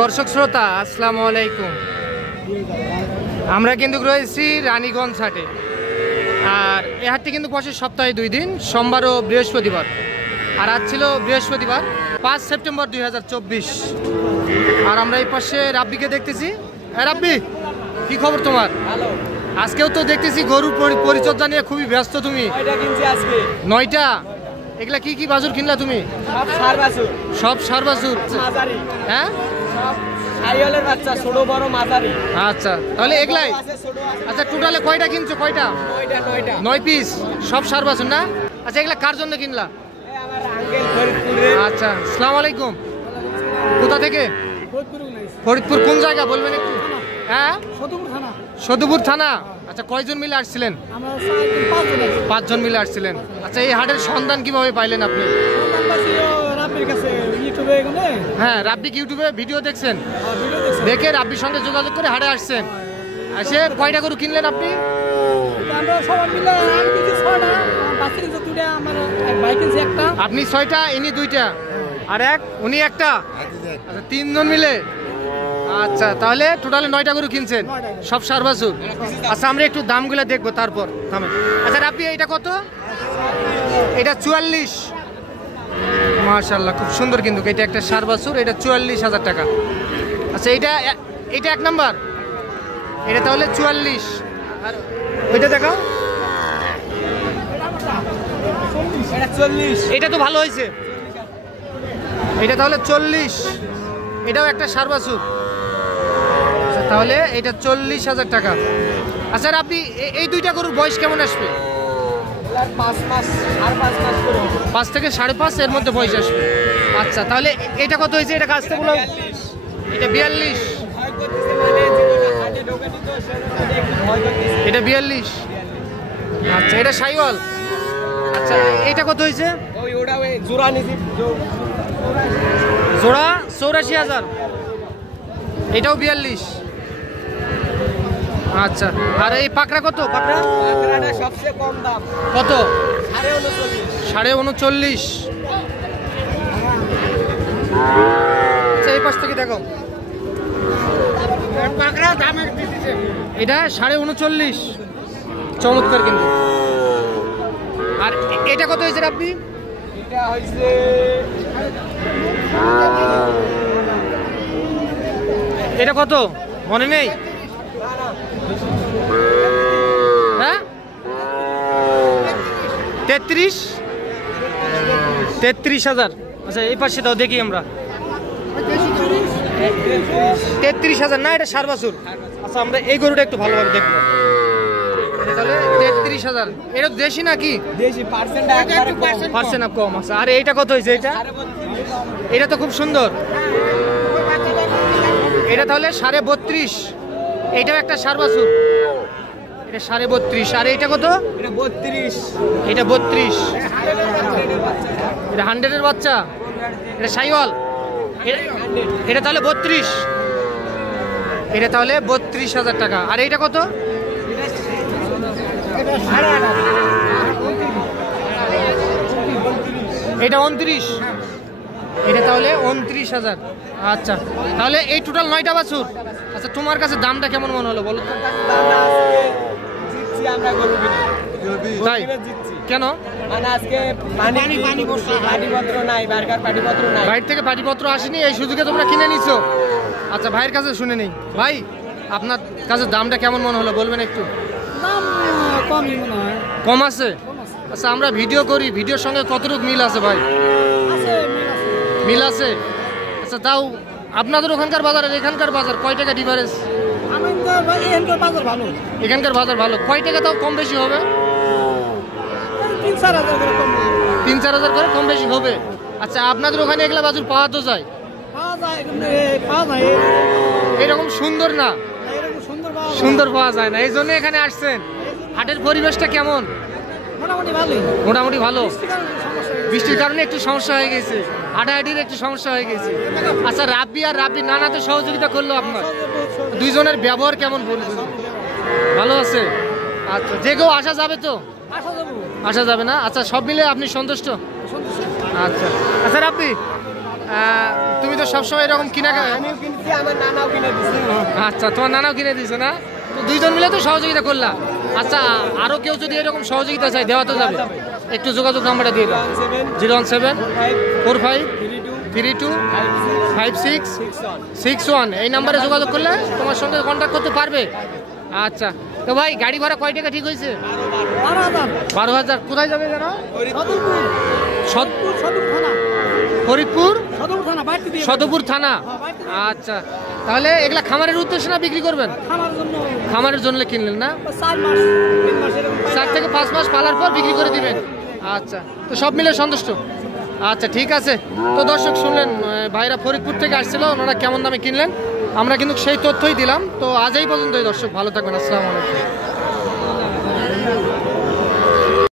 দর্শক শ্রোতা আসসালামু আলাইকুম। আমরা কিন্তু রয়েছি রানীগঞ্জ হাটে, আর এই হাটটি কিন্তু বসে সপ্তাহে 2 দিন, সোমবার ও বৃহস্পতিবার। আর আজ ছিল বৃহস্পতিবার 5 সেপ্টেম্বর 2024। আর আমরা এই পাশে রাব্বিকে দেখতেছি। রাব্বি, কি খবর তোমার? ভালো। আজকেও তো দেখতেছি গরুর পরিচর্যা নিয়ে খুবই ব্যস্ত তুমি। 9টা কিনছি আজকে। 9টা? এগুলা কি কি বাছুর কিনলা তুমি? সব সার বাছুর। সব সার বাছুর? মাঝারি। হ্যাঁ, সব সাইওয়ালের বাচ্চা, ছোট বড় মাঝারি। আচ্ছা, তাহলে এগুলাই। আচ্ছা, টোটালে কয়টা কিনছো? কয়টা? 9টা। 9 পিস, সব সার বাছুর না? আচ্ছা, এগুলা কার জন্য কিনলা? আমার আঙ্কেল ফরিদপুরে। আচ্ছা, আসসালামু আলাইকুম। কোথা থেকে? ফরিদপুর কোন জায়গা বলবেন একটু? হ্যাঁ, সদুপুর থানা। আচ্ছা, কয়জন মিলে আসছিলেন? 5 জন মিলে আসছিলেন। আচ্ছা, এই হাটের সন্ধান কিভাবে পাইলেন আপনি? হ্যাঁ, রাব্বিক ইউটিউবে ভিডিও দেখছেন, দেখে রাব্বির সঙ্গে যোগাযোগ করে হাটে আসছেন। এসে কয়টা গরু কিনলেন আপনি? আপনি 6টা, ইনি 2টা, আর উনি একটা। আচ্ছা, 3 জন মিলে। আচ্ছা, তাহলে টোটালে 9টা গরু কিনছেন, সব সার বাছুর। আচ্ছা, আমরা একটু দামগুলো দেখবো তারপর থামেন। আচ্ছা রাব্বি, এটা কত? এটা 44। মাশাআল্লাহ, খুব সুন্দর কিন্তু। এটা একটা সার বাছুর, এটা 44,000 টাকা। আচ্ছা, এটা 1 নাম্বার, এটা তাহলে 44। আর ওইটা দেখাও, এটা 40। এটা তো ভালো হয়েছে, এটা তাহলে 40। এটাও একটা সার বাছুর। আচ্ছা, তাহলে এটা 40,000 টাকা। আচ্ছা আপনি এই 2টা গরুর বয়স কেমন আসবে? 5 মাস, আর 5 মাস করে 5 থেকে 5.5 এর মধ্যে বয়স আসবে। আচ্ছা, তাহলে এটা কত হয়েছে? এটা কাছতে বলো। এটা 42। ভয় করতেছে, মানে জীবনে হাটে ঢোকানি তো সেটা একটু ভয় করতেছে। এটা 42। আচ্ছা, এটা সাইওয়াল। আচ্ছা, এটা কত হয়েছে? ওটা জোড়া নিছি, জোড়া 84,000। এটাও 42। আচ্ছা, আর এই পাকড়া কত? পাকড়া সবচেয়ে কম দাম কত? 39.5। 39.5। আচ্ছা, এই পাশ থেকে দেখো, এটা 39.5। চমৎকার কিন্তু। আর এটা কত হয়েছে আপনি? এটা হইছে এটা কত মনে নেই? হ্যাঁ, 33,000। আচ্ছা, এই পাশে দাও দেখি আমরা। 33,000 না, এটা সার বাছুর। আচ্ছা, আমরা এই গরুটা একটু ভালোভাবে দেখবো। তাহলে 33,000। এটা দেশি নাকি? দেশি, পার্সেন্ট কম আছে। আর এইটা কত হয়েছে? এটা তো খুব সুন্দর। এটা তাহলে 32.5। এইটাও একটা সার বাছুর, এটা 32.5। আর এইটা কত? এটা 32। এটা 32। এটা 100-এর বাচ্চা, এটা সাইওয়াল। এটা তাহলে 32। এটা তাহলে 32,000 টাকা। আর এইটা কত? এটা 29। এটা তাহলে 29,000। আচ্ছা, তাহলে এই টোটাল 9টা বাছুর। আচ্ছা, তোমার কাছে দামটা কেমন মনে হলো বলো তো? তাই কেন? মানে আজকে পানিপত্র নাই, বাইরে থেকে পানিপত্র আসেনি, এই সুযোগে তোমরা কিনে নিছো। আচ্ছা, ভাইয়ের কাছে শুনে নেই। ভাই, আপনার কাছে দামটা কেমন মনে হলো বলবেন একটু? কম আছে? আচ্ছা, আমরা ভিডিও করি, ভিডিওর সঙ্গে কতটুকু মিল আছে ভাই? মিল আছে। আচ্ছা, তাও আপনাদের ওখানকার বাজার আর এখানকার বাজার কয় টাকা ডিফারেন্স? এখানকার বাজার ভালো। কয় টাকা তাও কম বেশি হবে? 3-4 হাজার করে কম বেশি হবে। আচ্ছা, আপনাদের ওখানে এগুলা বাছুর পাওয়া তো যায়? এরকম সুন্দর না, সুন্দর পাওয়া যায় না, এই জন্য এখানে আসছেন। হাটের পরিবেশটা কেমন? মোটামুটি ভালো। বৃষ্টির কারণে একটু সমস্যা হয়ে গেছে, হাঁটাহাঁটির একটু সমস্যা হয়ে গেছে। আচ্ছা, রাব্বি আর রাব্বির নানা তো সহযোগিতা করলো আপনার। 2 জনের ব্যবহার কেমন বলবেন? ভালো আছে। আচ্ছা, যে কেউ আসা যাবে তো? আসা যাবে না? আচ্ছা, সব মিলে আপনি সন্তুষ্ট? আচ্ছা আচ্ছা রাব্বি, তুমি তো সবসময় এরকম কিনা। আমিও কিনছি, আমার নানাও কিনে দিছে। আচ্ছা, তোমার নানাও কিনে দিছে না? তো দুইজন মিলে তো সহযোগিতা করলা। আচ্ছা, আরো কেউ যদি এরকম সহযোগিতা চাই দেওয়া তো যাবে। একটু যোগাযোগ নাম্বারটা দিয়ে দাও। 017-32-56-61 এই নাম্বারে যোগাযোগ করলে তোমার সঙ্গে কন্ট্যাক্ট করতে পারবে। আচ্ছা, তো ভাই গাড়ি ভাড়া কয় টাকা ঠিক হয়েছে? 12,000। কোথায় যাবে যেন? ফরিদপুর সদরপুর থানা। আচ্ছা, তাহলে এগুলা খামারের উদ্দেশ্যে না বিক্রি করবেন? খামারের জন্য কিনলেন না? 4 থেকে 5 মাস পালার পর বিক্রি করে দিবেন। আচ্ছা, তো সব মিলে সন্তুষ্ট? আচ্ছা, ঠিক আছে। তো দর্শক শুনলেন, ভাইরা ফরিদপুর থেকে আসছিল, ওনারা কেমন দামে কিনলেন, আমরা কিন্তু সেই তথ্যই দিলাম। তো আজ এই পর্যন্তই দর্শক, ভালো থাকবেন, আসসালামু আলাইকুম।